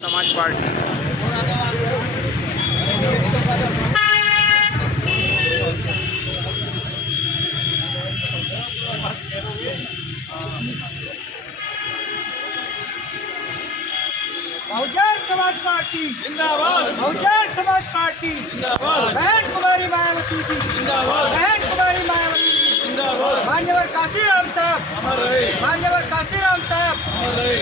समाज party Bahujan Samaj party जिंदाबाद। Bahujan Samaj party जिंदाबाद। बहन कुमारी मायावती जी जिंदाबाद। बहन कुमारी मायावती जी जिंदाबाद। मान्यवर काशीराम साहब अमर रहे, मान्यवर काशीराम साहब अमर रहे।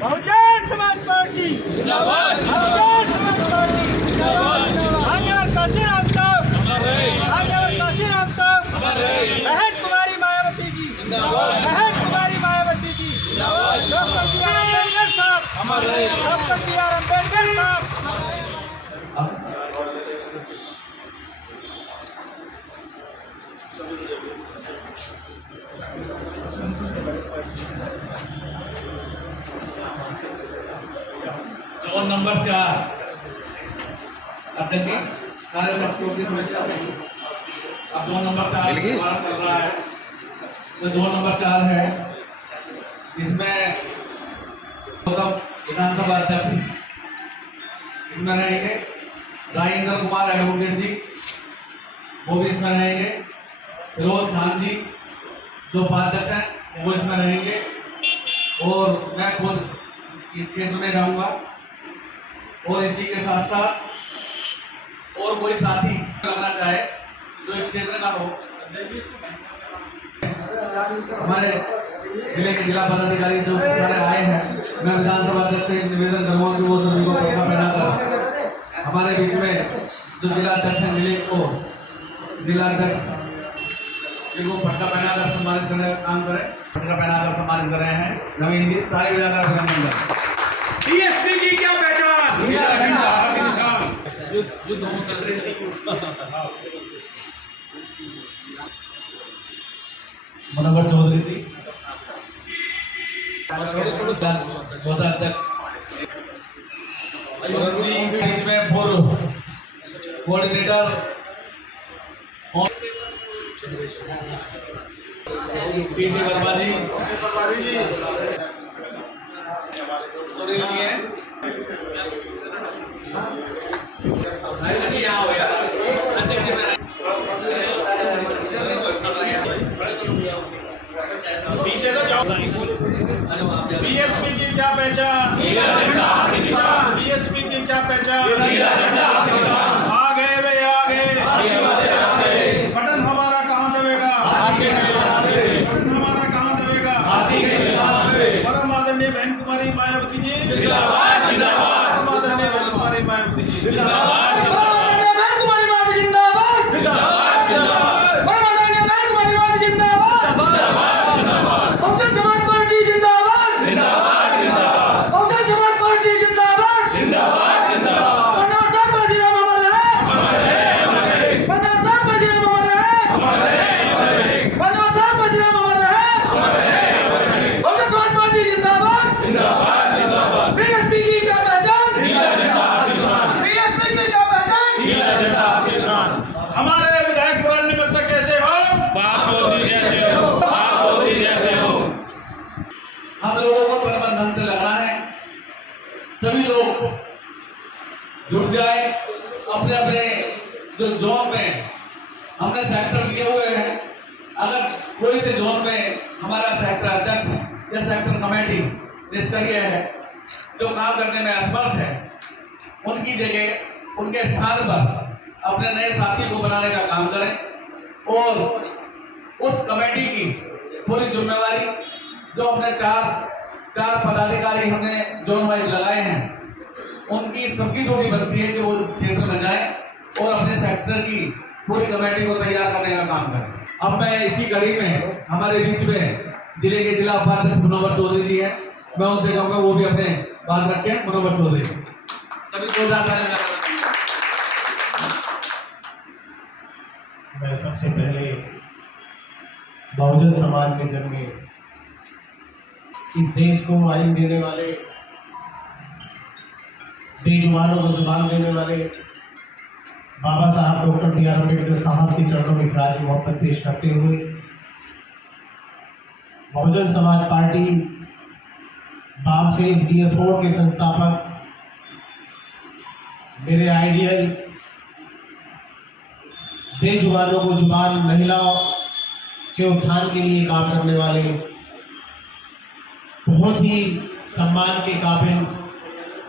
बहुजन समाज पार्टी जिंदाबाद। बहुजन समाज पार्टी जिंदाबाद। मान्यवर काशीराम साहब अमर रहे, मान्यवर काशीराम साहब अमर रहे। बहन कुमारी मायावती जी जिंदाबाद। बहन कुमारी मायावती जी जिंदाबाद। डॉक्टर बी आर अम्बेडकर साहब अमर रहे। डॉक्टर बी आर अम्बेडकर साहब। 4 नंबर 4 अध्यक्ष सारे सेक्टरों की समीक्षा अब 2 नंबर 4 निर्माण कर रहा है। तो 2 नंबर 4 है, इसमें विधानसभा अध्यक्ष इसमें रहेंगे, राजेंद्र कुमार एडवोकेट जी वो भी इसमें रहेंगे, फिरोज खान जी जो उपाध्यक्ष हैं वो इसमें रहेंगे, और मैं खुद इस क्षेत्र में रहूंगा। और इसी के साथ साथ और कोई साथी करना चाहे तो इस क्षेत्र का हो, हमारे जिले के जिला पदाधिकारी जो सारे आए हैं, मैं विधानसभा अध्यक्ष से निवेदन करूंगा कि वो सभी को पटका पहनाकर हमारे बीच में जो जिला अध्यक्ष हैं दिलीप को जिला अध्यक्ष जिनको पटका पहनाकर सम्मानित करने का काम करें, पटका पहनाकर सम्मानित कर रहे हैं। नवीन जी ताली बजाकर अभिनंदन करें। डीएसपी की क्या पहचान? मनोहर चौधरी जी कोषाध्यक्ष बीच में पूर्व कोऑर्डिनेटर टीसी वर्मा जी सुनील जी हैं, यहाँ हो यार अध्यक्ष में पीछे से जाओ। बीएसपी की क्या पहचान? बीएसपी की क्या पहचान? आ गए वे आ गए। बटन हमारा कहाँ दबेगा? बटन हमारा कहाँ दबेगा? परम आदरणीय बहन कुमारी मायावती जी जिंदाबाद। परम आदरणीय बहन कुमारी मायावती जी जिंदाबाद। हमारे विधायक पुराने में से कैसे हो? हम लोगों को प्रबंधन से लड़ना है। सभी लोग जुट जाए, अपने अपने जो जोन में हमने सेक्टर दिए हुए हैं, अगर कोई से जोन में हमारा सेक्टर अध्यक्ष या सेक्टर कमेटी निष्क्रिय है, जो काम करने में असमर्थ है, उनकी जगह उनके स्थान पर अपने नए साथी को बनाने का काम करें, और उस कमेटी की पूरी जिम्मेवारी जो अपने चार पदाधिकारी हमने जोन वाइज लगाए हैं, उनकी सबकी ड्यूटी बनती है कि वो क्षेत्र में जाएं और अपने सेक्टर की पूरी कमेटी को तैयार करने का काम करें। अब मैं इसी कड़ी में हमारे बीच में जिले के जिला उपाध्यक्ष मनोहर चौधरी जी हैं, मैं उनसे कहूँगा वो भी अपने बात रखें। मनोहर चौधरी सभी को मैं सबसे पहले बहुजन समाज में जन्मे, इस देश को आइन देने वाले, बेजुबानों को जुबान देने वाले बाबा साहब डॉक्टर बी आर अम्बेडकर साहब के चरणों में खराज मोहब्बत पेश करते हुए बहुजन समाज पार्टी बाम से DS4 के संस्थापक, मेरे आइडियल, बेजुबानों को जुबान, महिलाओं के उत्थान के लिए काम करने वाले, बहुत ही सम्मान के काबिल,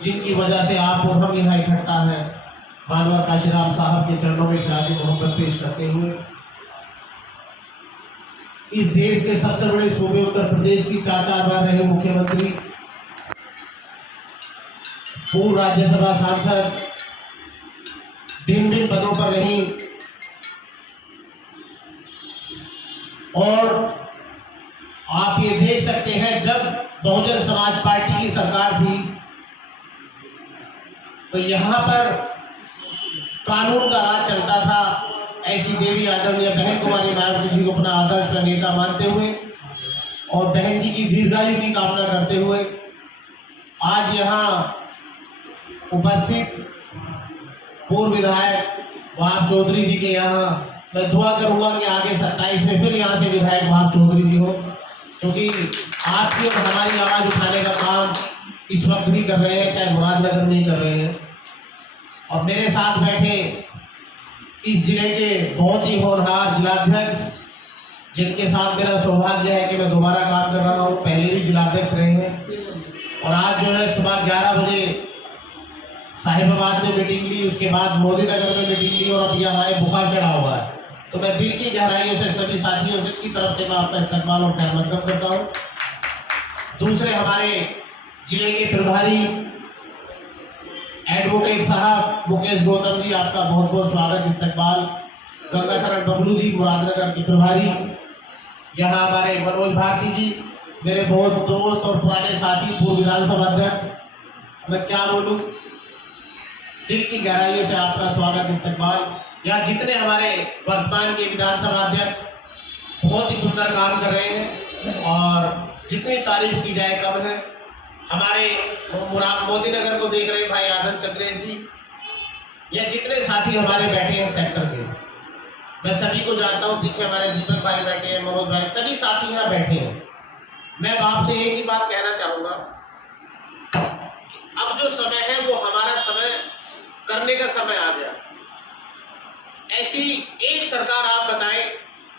जिनकी वजह से आप और हम यहाँ इकट्ठा है, मानवर काशीराम साहब के चरणों में खराज मोहब्बत पेश करते हुए इस देश के सबसे बड़े सूबे उत्तर प्रदेश की 4 बार रहे मुख्यमंत्री, पूर्व राज्यसभा सांसद, भिन्न पदों पर रही और आप ये देख सकते हैं जब बहुजन समाज पार्टी की सरकार थी तो यहाँ पर कानून का राज चलता था। ऐसी देवी आदरणीय बहन कुमारी मायावती जी को अपना आदर्श का नेता मानते हुए और बहन जी की दीर्घायु की कामना करते हुए आज यहाँ उपस्थित पूर्व विधायक वहाब चौधरी जी के यहाँ मैं दुआ करूंगा कि आगे 27 में फिर यहाँ से विधायक वहाब चौधरी जी हो, क्योंकि आपकी और हमारी आवाज़ उठाने का काम इस वक्त भी कर रहे हैं, चाहे मुरादनगर में ही कर रहे हैं। और मेरे साथ बैठे इस जिले के बहुत ही होनहार जिलाध्यक्ष, जिनके साथ मेरा सौभाग्य है कि मैं दोबारा काम कर रहा हूँ, पहले भी जिलाध्यक्ष रहे हैं और आज जो है सुबह 11 बजे साहिबाबाद में मीटिंग ली, उसके बाद मोदी नगर में मीटिंग ली और अब यहाँ आए बुखार चढ़ा हुआ है। तो मैं दिल की गहराइयों से सभी साथियों से की तरफ से मैं आपका इस्तकबाल और ख्याल मकदम करता हूँ। दूसरे हमारे जिले के प्रभारी एडवोकेट साहब मुकेश गौतम जी, आपका बहुत बहुत स्वागत, इस्तकबाल। गंगाशरण बबलू जी मुरादनगर के प्रभारी, यहाँ हमारे मनोज भारती जी, मेरे बहुत दोस्त और पुराने साथी, पूर्व विधानसभा अध्यक्ष, मैं क्या बोलूँ, दिल की गहराइयों से आपका स्वागत, इस्तकबाल। यहाँ जितने हमारे वर्तमान के विधानसभा अध्यक्ष बहुत ही सुंदर काम कर रहे हैं और जितनी तारीफ की जाए कम है। हमारे मोदी नगर को देख रहे भाई आनंद चंद्रेश जी, या जितने साथी हमारे बैठे हैं सेक्टर के, मैं सभी को जानता हूँ। पीछे हमारे दीपक भाई बैठे हैं, मनोज भाई, सभी साथी यहाँ बैठे हैं। मैं आपसे एक ही बात कहना चाहूँगा, अब जो समय है वो हमारा समय करने का समय आ गया। ऐसी एक सरकार आप बताएं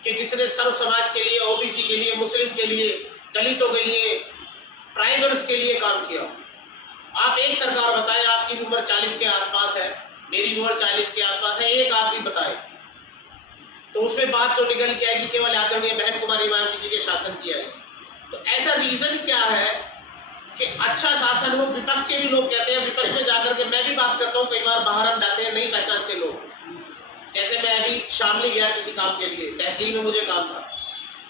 कि जिसने सर्व समाज के लिए, ओबीसी के लिए, मुस्लिम के लिए, दलितों के लिए, ट्राइबल्स के लिए काम किया। आप एक सरकार बताएं, आपकी उम्र 40 के आसपास है, मेरी उम्र 40 के आसपास है, एक आदमी बताए तो उसमें बात जो निकल के आएगी केवल आदरणीय बहन कुमारी मायावती जी के शासन की आएगी। तो ऐसा रीजन क्या है कि अच्छा शासन हो। विपक्ष के भी लोग कहते हैं, विपक्ष में जाकर के मैं भी बात करता हूँ, कई बार बाहर हम जाते हैं, नहीं पहचानते लोग। जैसे मैं अभी शामली गया किसी काम के लिए, तहसील में मुझे काम था,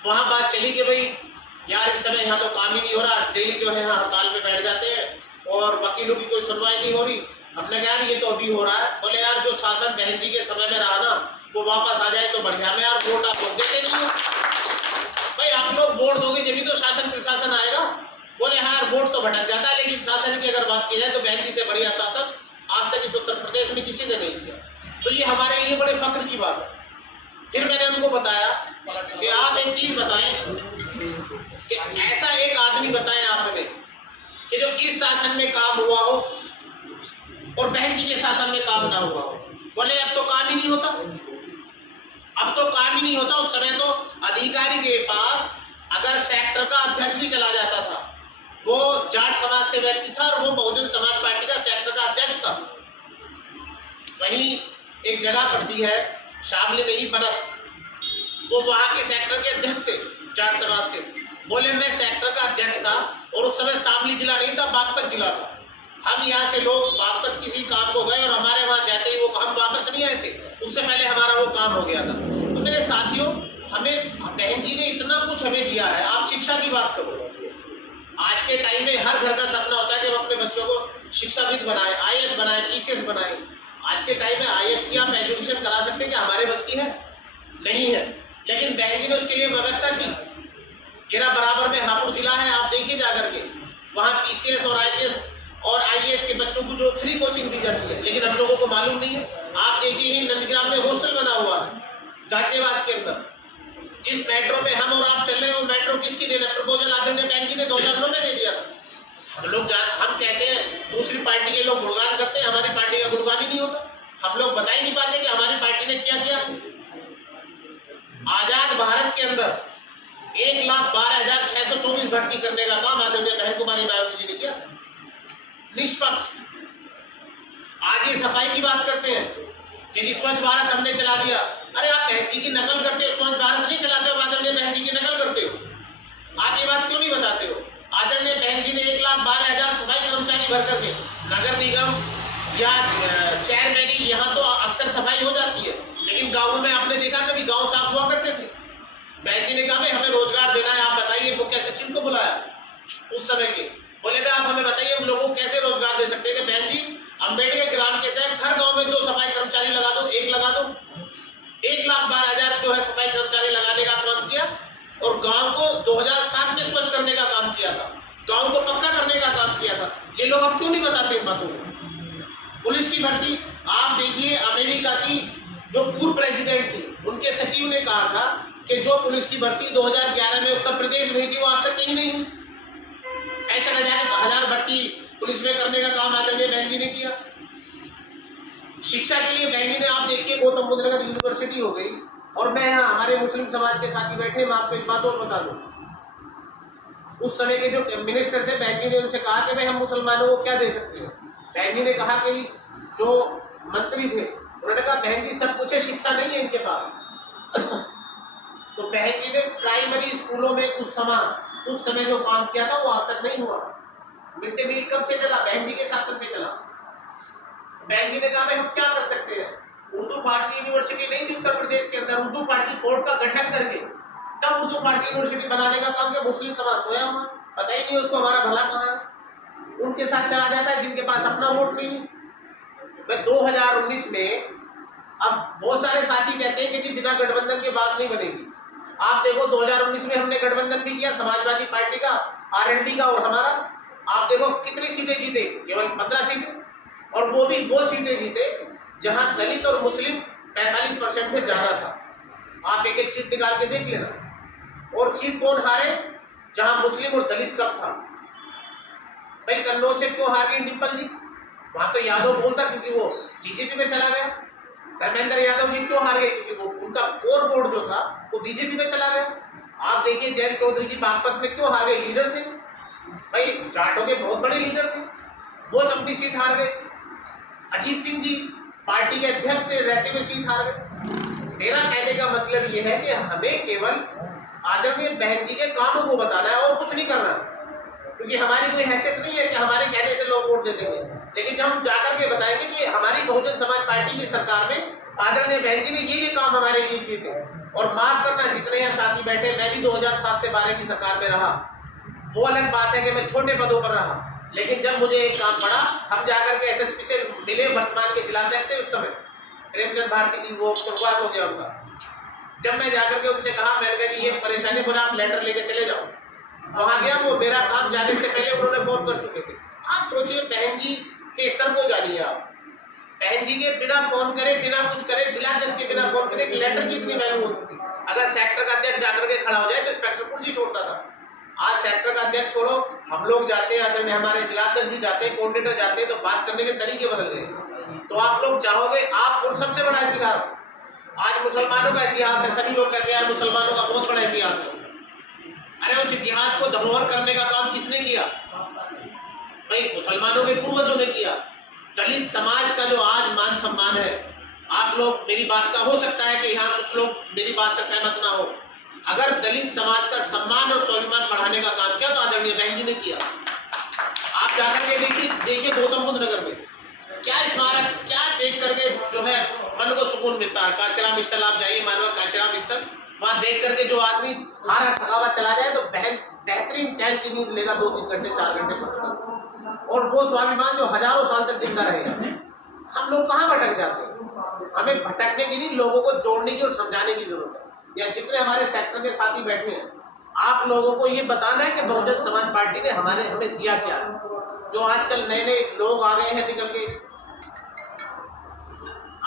वहाँ बात चली कि भाई यार इस समय यहाँ तो काम ही नहीं हो रहा, डेली जो है यहाँ हड़ताल में बैठ जाते हैं और वकीलों की कोई सुनवाई नहीं हो रही। हमने कहा ये तो अभी हो रहा है। बोले यार जो शासन बहन जी के समय में रहा ना वो वापस आ जाए तो बढ़िया। में यार वोट आप लोग देते नहीं हो भाई, आप लोग वोट दोगे जब भी तो शासन प्रशासन आएगा। बोले हाँ यार वोट तो भटक जाता है, लेकिन शासन की अगर बात की जाए तो बहन जी से बढ़िया शासन आज तक इस उत्तर प्रदेश में किसी ने नहीं दिया। तो ये हमारे लिए बड़े फख्र की बात है। फिर मैंने उनको बताया कि आप एक चीज बताएं कि ऐसा एक आदमी बताएं आप हमें कि जो इस शासन में काम हुआ हो और बहन जी के शासन में काम ना हुआ हो। बोले अब तो काम ही नहीं होता, अब तो काम ही नहीं होता। उस समय तो अधिकारी के पास अगर सेक्टर का अध्यक्ष भी चला जाता था, वो जाट समाज से व्यक्ति था और वो बहुजन समाज पार्टी का सेक्टर का अध्यक्ष था। वहीं एक जगह पड़ती है शामली में ही बनत, वो वहाँ के सेक्टर के अध्यक्ष थे जाट समाज से। बोले मैं सेक्टर का अध्यक्ष था और उस समय शामली जिला नहीं था, बागपत जिला था। हम यहाँ से लोग बागपत किसी काम को गए और हमारे वहाँ जाते ही वो हम वापस नहीं आए थे, उससे पहले हमारा वो काम हो गया था। तो मेरे साथियों, हमें बहन जी ने इतना कुछ हमें दिया है। आप शिक्षा की बात करो, आज के टाइम में हर घर का सपना होता है कि हम अपने बच्चों को शिक्षाविद बनाए, IAS बनाए, PCS बनाए। आज के टाइम में IAS की आप एजुकेशन करा सकते हैं कि हमारे बस की है? नहीं है। लेकिन बहन जी ने उसके लिए व्यवस्था की। गिरा बराबर में हापुड़ जिला है, आप देखिए जाकर के, वहाँ PCS और IPS और IAS के बच्चों को जो फ्री कोचिंग दी जाती है, लेकिन हम लोगों को मालूम नहीं है। आप देखिए ही नंदग्राम में हॉस्टल बना हुआ है गाजियाबाद के अंदर, जिस मेट्रो में हम और आप चल रहे हैं वो मेट्रो किसकी देना? प्रपोजल आदरणीय बहन जी ने 2009 में दे दिया था। हम कहते हैं, दूसरी पार्टी के लोग गुणगान करते हैं, हमारी पार्टी का गुणगान ही नहीं होता। हम लोग बता ही नहीं पाते कि हमारी पार्टी ने क्या किया। आजाद भारत के अंदर 1,12,624 भर्ती करने का काम आदरणीय बहन कुमारी मायावती जी ने किया, निष्पक्ष। आज ये सफाई की बात करते हैं कि स्वच्छ भारत हमने चला दिया। अरे आप बहन जी की नकल करते हो, स्वच्छ भारत नहीं चलाते हो, आदरणीय बहन जी की नकल करते हो। आप ये बात क्यों नहीं बताते हो? आदरणीय बहन जी ने 1,12,000 सफाई कर्मचारी भर करके नगर निगम या चेयरमैन, यहाँ तो अक्सर सफाई हो जाती है, लेकिन गाँव में आपने देखा कभी गाँव साफ हुआ करते थे? बहन जी ने कहा भाई हमें रोजगार देना है, आप बताइए। मुख्य सचिव को बुलाया उस समय के, बोले भाई आप हमें बताइए हम लोगों को कैसे रोजगार दे सकते हैं? कि बहन जी अम्बेडकर ग्राम के तहत हर गाँव में 2 सफाई कर्मचारी लगा दो, 1 लगा दो। 1,12,000 जो है सफाई कर्मचारी लगाने का काम किया और गांव को 2007 में स्वच्छ करने का काम किया था, गांव को पक्का करने का काम किया था। ये लोग अब क्यों नहीं बताते इन बातों को? पुलिस की भर्ती आप देखिए, अमेरिका की जो पूर्व प्रेसिडेंट थी उनके सचिव ने कहा था कि जो पुलिस की भर्ती 2011 में उत्तर प्रदेश में हुई थी वो आज तक कहीं नहीं हुई। 65,000 भर्ती पुलिस में करने का काम आदरणीय बहन जी ने किया। शिक्षा के लिए बहन जी ने, आप देखिए गौतम बुद्ध नगर यूनिवर्सिटी हो गई, और मैं यहाँ हमारे मुस्लिम समाज के साथी बैठे, मैं आपको एक बात और बता दूं। उस समय के जो मिनिस्टर थे, बहन जी ने उनसे कहा कि भाई हम मुसलमानों को क्या दे सकते हैं? बहन जी ने कहा कि जो मंत्री थे उन्होंने कहा बहन जी सब कुछ है, शिक्षा नहीं है इनके पास। तो बहन जी ने प्राइमरी स्कूलों में उस समय जो काम किया था वो आज तक नहीं हुआ। मिड डे मील कब से चला? बहन जी के शासन से चला। बहन जी ने कहा भाई हम क्या कर सकते हैं? उर्दू फारसी यूनिवर्सिटी नहीं थी उत्तर प्रदेश के अंदर, उर्दू फारसी बोर्ड का गठन करके तब उर्दू फारसी यूनिवर्सिटी बनाने का काम किया। मुस्लिम समाज सोया हुआ, पता ही नहीं उसको हमारा भला कहाँ है, उनके साथ चला जाता है जिनके पास अपना वोट नहीं है। मैं 2019 में, अब बहुत सारे साथी कहते हैं कि बिना गठबंधन की बात नहीं बनेगी। आप देखो 2019 में हमने गठबंधन भी किया, समाजवादी पार्टी का, RLD का और हमारा। आप देखो कितनी सीटें जीते, केवल 15 सीटें, और वो भी वो सीटें जीते जहां दलित और मुस्लिम 45% से ज्यादा था। आप एक सीट निकाल के देख लेना। और सीट कौन हारे? जहां मुस्लिम और दलित कम था। भाई कन्नौज से क्यों हार गई डिम्पल जी? वहां तो यादव बोलता क्योंकि वो बीजेपी में चला गया। धर्मेंद्र यादव जी क्यों हार गए? क्योंकि वो उनका कोर बोर्ड जो था वो बीजेपी में चला गया। आप देखिए जयंत चौधरी जी बागपत में क्यों हार गए? लीडर थे भाई, जाटों के बहुत बड़े लीडर थे, वो अपनी सीट हार गए। अजीत सिंह जी पार्टी के अध्यक्ष थे, रहते हुए सीट हार गए। मेरा कहने का मतलब यह है कि हमें केवल आदरणीय बहन जी के कामों को बताना है और कुछ नहीं करना, क्योंकि हमारी कोई हैसियत नहीं है कि हमारे कहने से लोग वोट दे देंगे। लेकिन जब हम जाकर के बताएंगे कि हमारी बहुजन समाज पार्टी की सरकार में आदरणीय बहन जी ने ये काम हमारे लिए किए थे। और माफ करना, जितने यहाँ साथी बैठे, मैं भी 2007 से 12 की सरकार में रहा। वो अलग बात है कि मैं छोटे पदों पर रहा, लेकिन जब मुझे एक काम पड़ा, हम जाकर के SSP से मिले, वर्तमान के जिलाध्यक्ष थे उस समय प्रेमचंद भारती जी, वो स्वर्गवास हो गया उनका। जब मैं जाकर के उनसे कहा, मैंने कहा जी ये परेशानी, बोला आप लेटर लेके चले जाओ। वहां गया, वो मेरा काम जाने से पहले उन्होंने फोन कर चुके थे। आप सोचिए बहन जी के स्तर को जानिए आप। बहन जी के बिना फोन करे, बिना कुछ करे, जिलाध्यक्ष के बिना फोन करे, लेटर की इतनी वैल्यू होती थी। अगर सेक्टर का अध्यक्ष जाकर के खड़ा हो जाए तो इंस्पेक्टर कुर्सी छोड़ता था। आज सेक्टर का अध्यक्ष छोड़ो, हम लोग जाते हैं, आदरणीय हमारे जिलाध्यक्ष जी जाते हैं, कोऑर्डिनेटर जाते हैं, तो बात करने के तरीके बदल गए। तो आप लोग चाहोगे, आप और सबसे बड़ा इतिहास आज मुसलमानों का इतिहास है। सभी लोग कहते हैं मुसलमानों का बहुत बड़ा इतिहास है। अरे उस इतिहास को धरोहर करने का काम किसने किया? भाई मुसलमानों के पूर्वजों ने किया। दलित समाज का जो आज मान सम्मान है, आप लोग मेरी बात का, हो सकता है कि यहाँ कुछ लोग मेरी बात से सहमत ना हो, अगर दलित समाज का सम्मान और स्वाभिमान बढ़ाने का काम किया तो आदरणीय बहन जी ने किया। आप जाकर के देखिए गौतम बुद्ध नगर में क्या स्मारक, क्या देख करके जो है मन को सुकून मिलता है। काशीराम स्थल आप जाइए, मानव काशीराम स्थल, वहां देख करके जो आदमी हारा थकावा चला जाए तो बेहतरीन चैन की नींद लेगा 2-3 घंटे 4 घंटे 5 घंटे, और वो स्वाभिमान जो हजारों साल तक जिंदा रहेगा। हम लोग कहाँ भटक जाते हैं? हमें भटकने की नहीं, लोगों को जोड़ने की और समझाने की जरूरत है। या जितने हमारे सेक्टर के साथी बैठे हैं, आप लोगों को ये बताना है कि बहुजन समाज पार्टी ने हमें दिया क्या है। जो आजकल नए नए लोग आ गए हैं निकल के,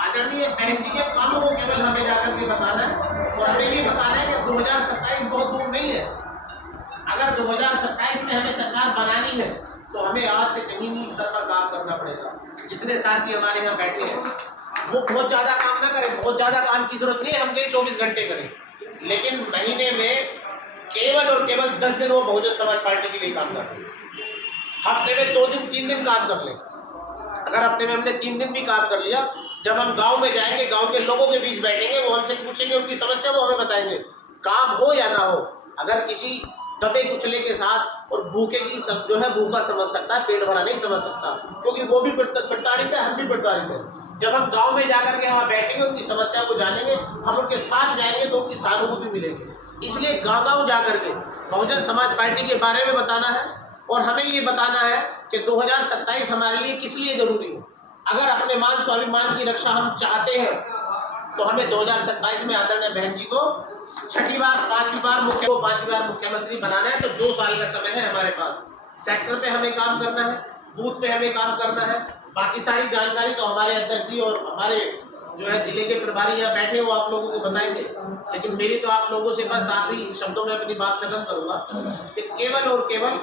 आदरणीय बहन जी के कामों को केवल हमें जाकर के बताना है और हमें ये बताना है कि 2027 बहुत दूर नहीं है। अगर 2027 में हमें सरकार बनानी है तो हमें आज से जमीनी स्तर पर काम करना पड़ेगा। जितने साथी हमारे यहाँ बैठे हैं वो बहुत ज़्यादा काम ना करें, बहुत ज़्यादा काम की जरूरत नहीं है, हम कहीं 24 घंटे करें, लेकिन महीने में केवल और केवल 10 दिन वो बहुजन समाज पार्टी के लिए काम करते हैं। हफ्ते में 2 दिन 3 दिन काम कर लें। अगर हफ्ते में हमने 3 दिन भी काम कर लिया, जब हम गांव में जाएंगे, गांव के लोगों के बीच बैठेंगे, वो हमसे पूछेंगे उनकी समस्या, वो हमें बताएंगे। काम हो या ना हो, अगर किसी दबे कुचले के साथ और भूखे की जो है भूखा समझ सकता है, पेट भरा नहीं समझ सकता, क्योंकि वो भी प्रताड़ित है, हम भी प्रताड़ित है। जब हम गांव में जाकर के वहाँ बैठेंगे, उनकी समस्या को जानेंगे, हम उनके साथ जाएंगे तो उनकी सहानुभूति मिलेगी। इसलिए गाँव जाकर के बहुजन समाज पार्टी के बारे में बताना है और हमें ये बताना है कि 2027 हमारे लिए किस लिए जरूरी है। अगर अपने मान स्वाभिमान की रक्षा हम चाहते हैं तो हमें 2027 में आदरणीय बहन जी को 6ठी बार 5वीं बार मुख्यमंत्री बनाना है। तो 2 साल का समय है हमारे पास। सेक्टर पे हमें काम करना है, बूथ पे हमें काम करना है। बाकी सारी जानकारी तो हमारे अध्यक्ष जी और हमारे जो है जिले के प्रभारी यहाँ बैठे वो आप लोगों को बताएंगे, लेकिन मेरी तो आप लोगों से बस आखिरी शब्दों में अपनी बात खत्म करूंगा कि केवल और केवल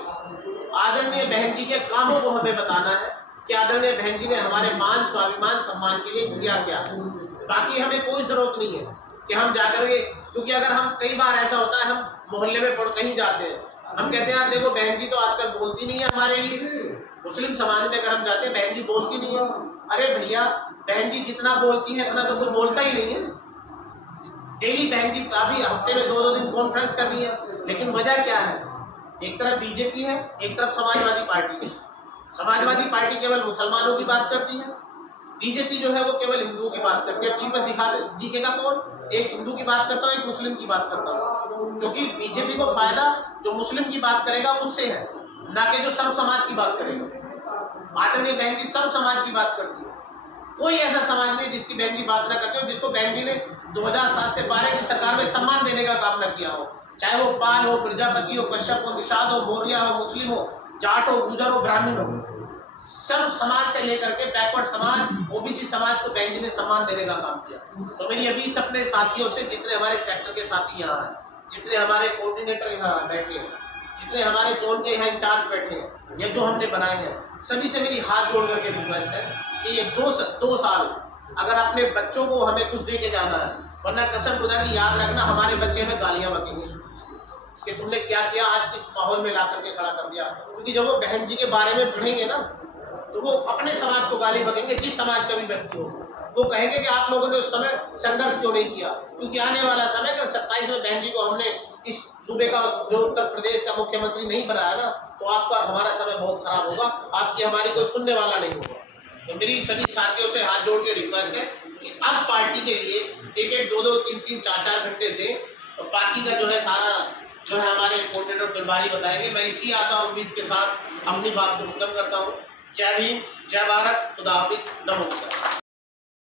आदरणीय बहन जी के कामों को हमें बताना है कि आदरणीय बहन जी ने हमारे मान स्वाभिमान सम्मान के लिए किया क्या। बाकी हमें कोई जरूरत नहीं है कि हम जाकर के, क्योंकि अगर हम कई बार ऐसा होता है हम मोहल्ले में कहीं जाते हैं, हम कहते हैं यार देखो बहन जी तो आजकल बोलती नहीं है हमारे लिए। मुस्लिम समाज में अगर हम जाते हैं बहन जी बोलती नहीं है, अरे भैया बहन जी जितना बोलती है इतना तो कोई बोलता ही नहीं है। डेली बहन जी काफी हफ्ते में 2-2 दिन कॉन्फ्रेंस कर रही है, लेकिन वजह क्या है? एक तरफ बीजेपी है, एक तरफ समाजवादी पार्टी है। समाजवादी पार्टी केवल मुसलमानों की बात करती है, बीजेपी जो है वो केवल हिंदुओं की बात करती है। टीवी पर दिखेगा कौन? एक हिंदू की बात करता है, एक मुस्लिम की बात करता है, क्योंकि बीजेपी को फायदा जो मुस्लिम की बात करेगा उससे है, ना कि जो सर्व समाज की बात करेगा। आदरणीय बहन जी सर्व समाज की बात करती है। कोई ऐसा समाज नहीं जिसकी बहन जी बात ना करते हो, जिसको बहन जी ने 2007 से 12 की सरकार में सम्मान देने का काम न किया हो। चाहे वो पाल हो, प्रजापति हो, कश्यप हो, निषाद हो, मौर्य हो, मुस्लिम हो, जाट हो, गुजर हो, ब्राह्मण हो, सर्व समाज से लेकर के बैकवर्ड समाज, ओबीसी समाज को बहन जी ने सम्मान देने का काम किया। तो मेरी अभी अपने साथियों से, जितने हमारे सेक्टर के साथी यहाँ हैं, जितने हमारे कोऑर्डिनेटर यहाँ बैठे हैं, जितने हमारे जोन के यहाँ इंचार्ज बैठे हैं या जो हमने बनाए हैं, सभी से मेरी हाथ जोड़ करके रिक्वेस्ट है कि ये 2 साल अगर अपने बच्चों को हमें कुछ दे के जाना है, वरना कसम खुदा की याद रखना हमारे बच्चे हमें गालियाँ बकेंगे कि तुमने क्या किया, आज किस माहौल में ला करके खड़ा कर दिया। क्योंकि जब वो बहन जी के बारे में पढ़ेंगे ना तो वो अपने समाज को गाली बकेंगे, जिस समाज का भी व्यक्ति हो। वो कहेंगे कि आप लोगों ने उस समय संघर्ष क्यों नहीं किया। क्योंकि आने वाला समय अगर 27 में बहन जी को हमने इस सूबे का जो उत्तर प्रदेश का मुख्यमंत्री नहीं बनाया ना, तो आपका हमारा समय बहुत खराब होगा, आपकी हमारी कोई सुनने वाला नहीं होगा। तो मेरी सभी साथियों से हाथ जोड़ के रिक्वेस्ट है कि अब पार्टी के लिए 1-1, 2-2, 3-3, 4-4 घंटे दें और बाकी का जो है सारा जो है हमारे कोऑर्डिनेटर प्रभारी बताएंगे। मैं इसी आशा और उम्मीद के साथ अपनी बात को खत्म करता हूँ। जय भीम, जय भारत, खुदा हाफिज, नमस्कार।